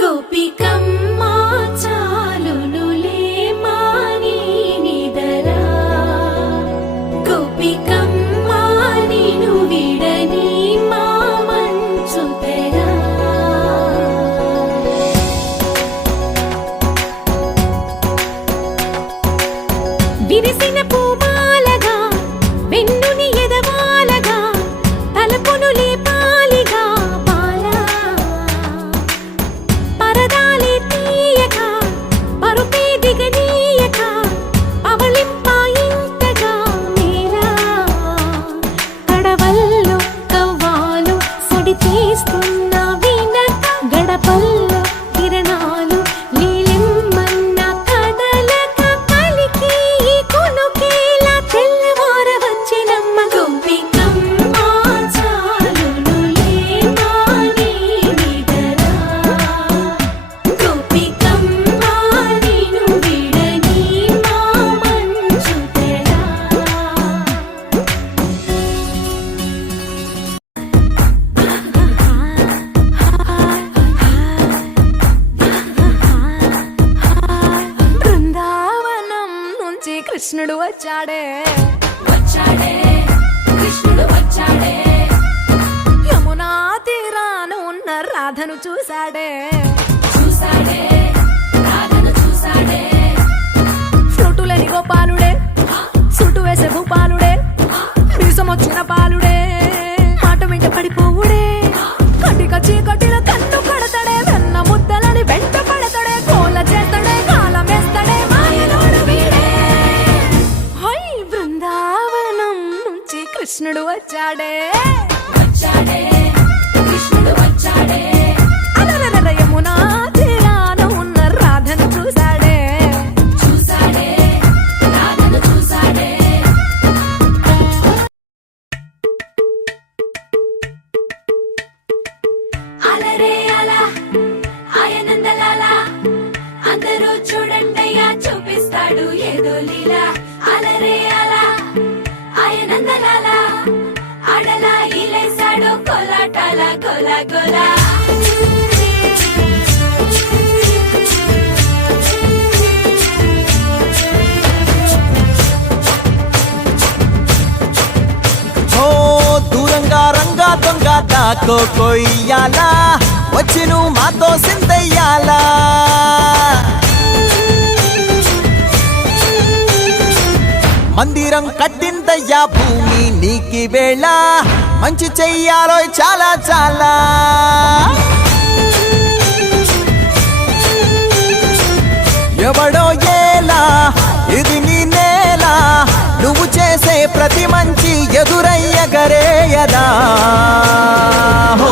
గోపికమ్మా చాలునులే మాని నిదరా గోపికమ్మా నిను విడని మా మంచు తెరా విరిసిన పూమాలగా వెన్నుని ఎదవాలగా తలపును లేపాలిగా బాలా పరదాలే తీయక పరుపే దిగనీయక పవళింపాయింతగా మేరా కడవల్లో కవ్వాలు సడి తీస్తున్న వీణక గడపల్లో కిరణాలు లీలిమ్మన్న కదలక కలికి ఈ కొనుకేలా తెల్లవార వచ్చినమ్మ గోపికమ్మా చాలునులే మాని నిదరా గోపికమ్మా నిను విడని మా మంచు తెరా బృందావనం నుంచి కృష్ణుడు వచ్చాడే వచ్చాడే కృష్ణుడు వచ్చాడే యమునా తీరాన ఉన్న రాధను చూశాడే చూశాడే రాధను చూశాడే ఫ్లూటులని గోపాలుడే సుటు వేసే భూపాలుడే మీసమొచ్చిన పాలుడే మాట వెంట పడిపోవుడే కటిక చీకటిలో కన్ను కడతాడే వెన్న ముద్దలని వెంట పడతాడే కోల చేస్తాడే కాలమేస్తాడే మాయలోడు వీడే హై బృందావనం నుంచి కృష్ణుడు వచ్చాడే వచ్చాడే కృష్ణుడు వచ్చాడే అలరల యమునా తీరాన ఉన్న రాధను చూశాడే చూశాడే రాధను చూశాడే అలరే అలా ఆయనందలాల అందరూ చూడండయ్యా చూపిస్తాడు ఏదో లీలా అలరే అలా ఆయనందలాల ఆడలా ఇలేసాడు కోలాటాల గోలా గోలా ఓ దూరంగా రంగా దొంగ దాకో కొయ్యాలా వచ్చి నువ్వు మాతో సిందయ్యాలా మందిరం కట్టిందయ్యా భూమి నీకి వేళ మంచి చెయ్యాలో చాలా చాలా ఎవడో ఏలా ఇది నీ నేల నువ్వు చేసే ప్రతి మంచి ఎదురయ్యగరేయదా హో